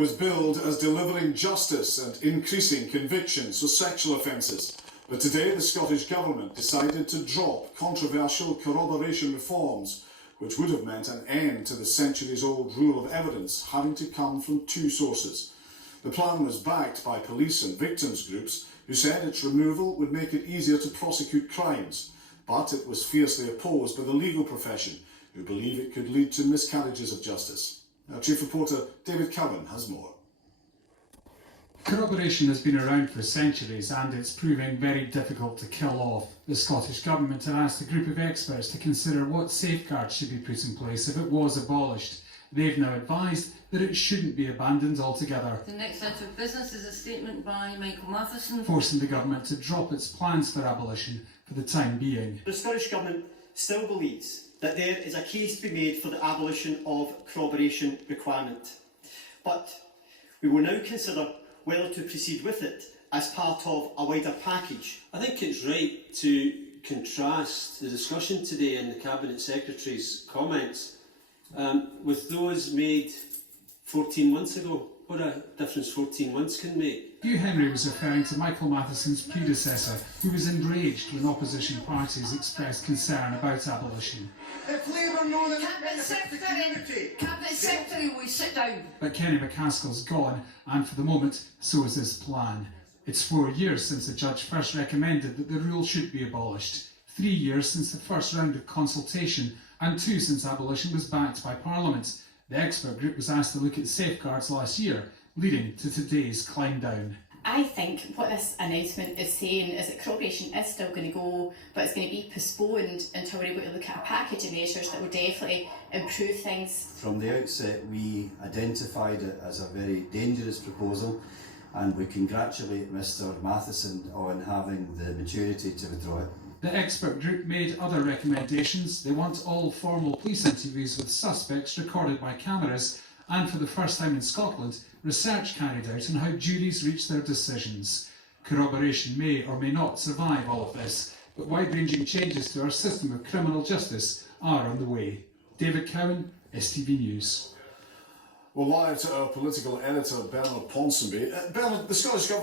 was billed as delivering justice and increasing convictions for sexual offences. But today the Scottish Government decided to drop controversial corroboration reforms, which would have meant an end to the centuries-old rule of evidence having to come from two sources. The plan was backed by police and victims groups who said its removal would make it easier to prosecute crimes, but it was fiercely opposed by the legal profession, who believe it could lead to miscarriages of justice. Our chief reporter David Cowan has more. Corroboration has been around for centuries and it's proving very difficult to kill off. The Scottish Government had asked a group of experts to consider what safeguards should be put in place if it was abolished. They've now advised that it shouldn't be abandoned altogether. The next item of business is a statement by Michael Matheson, forcing the Government to drop its plans for abolition for the time being. The Scottish Government still believes that there is a case to be made for the abolition of corroboration requirement. But we will now consider whether to proceed with it as part of a wider package. I think it's right to contrast the discussion today and the Cabinet Secretary's comments with those made 14 months ago. What a difference 14 months can make. Hugh Henry was referring to Michael Matheson's predecessor, who was enraged when opposition parties expressed concern about abolition. If Labour know that Cabinet Secretary, will sit down. But Kenny McCaskill's gone, and for the moment, so is his plan. It's 4 years since the judge first recommended that the rule should be abolished, 3 years since the first round of consultation, and 2 since abolition was backed by Parliament. The expert group was asked to look at safeguards last year, leading to today's climb down. I think what this announcement is saying is that corroboration is still going to go, but it's going to be postponed until we're able to look at a package of measures that will definitely improve things. From the outset, we identified it as a very dangerous proposal, and we congratulate Mr Matheson on having the maturity to withdraw it. The expert group made other recommendations. They want all formal police interviews with suspects recorded by cameras, and for the first time in Scotland, research carried out on how juries reach their decisions. Corroboration may or may not survive all of this, but wide-ranging changes to our system of criminal justice are on the way. David Cowan, STV News. Well, live to our political editor Bernard Ponsonby. Bernard, the Scottish Government